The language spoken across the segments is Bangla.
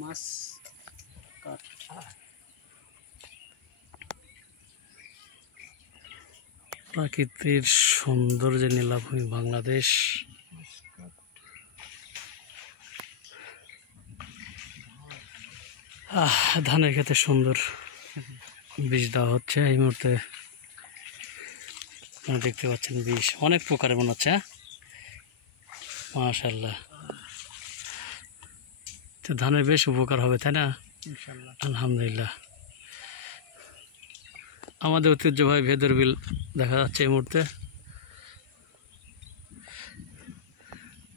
মাছ কাট প্রাকৃতিক সৌন্দর্যে নীলাভূমি বাংলাদেশ। ধানের ক্ষেতে সুন্দর বীজ দেওয়া হচ্ছে এই মুহূর্তে। আপনারা দেখতে পাচ্ছেন বীজ অনেক প্রকারের মনে হচ্ছে। মাশাআল্লাহ, তো ধানের বেশ উপকার হবে, তাই না? ইনশাআল্লাহ। আলহামদুলিল্লাহ। আমাদের ঐতিহ্যবাহী ভেদর বিল দেখা যাচ্ছে এই মুহূর্তে।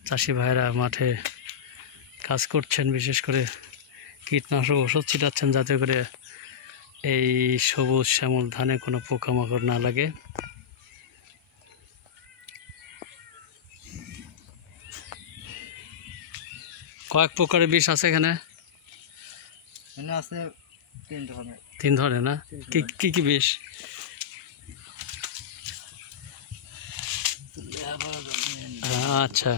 চাষি ভাইরা মাঠে কাজ করছেন, বিশেষ করে কীটনাশক ওষুধ ছিটাচ্ছেন যাতে করে এই সবুজ শ্যামল ধানে কোনো পোকামাকড় না লাগে। কয়েক প্রকারের বিষ আছে এখানে? আছে 3 ধরনের। 3 ধরনের না? কি কি বিষ? আচ্ছা,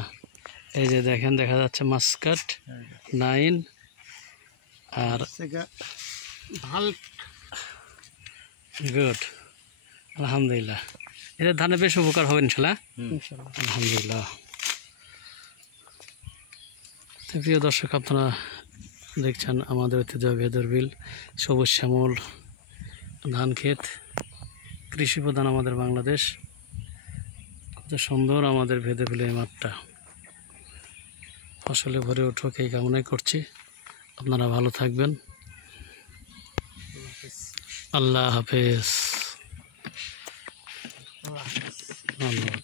এই যে দেখেন, দেখা যাচ্ছে মাস্কাট 9 আর গুড। আলহামদুলিল্লাহ, এদের ধানে বেশ উপকার হবে ইনশাল্লাহ। আলহামদুলিল্লাহ। তো প্রিয় দর্শক, আপনারা দেখছেন আমাদের ঐতিহ্যবাহী ভেদর বিল, সবুজ শ্যামল ধান ক্ষেত, কৃষি প্রধান আমাদের বাংলাদেশ। কত সুন্দর আমাদের ভেদর বিলের মাঠটা, ফসলে ভরে উঠুক এই কামনাই করছি। আপনারা ভালো থাকবেন। আল্লাহ হাফেজ। ধন্যবাদ।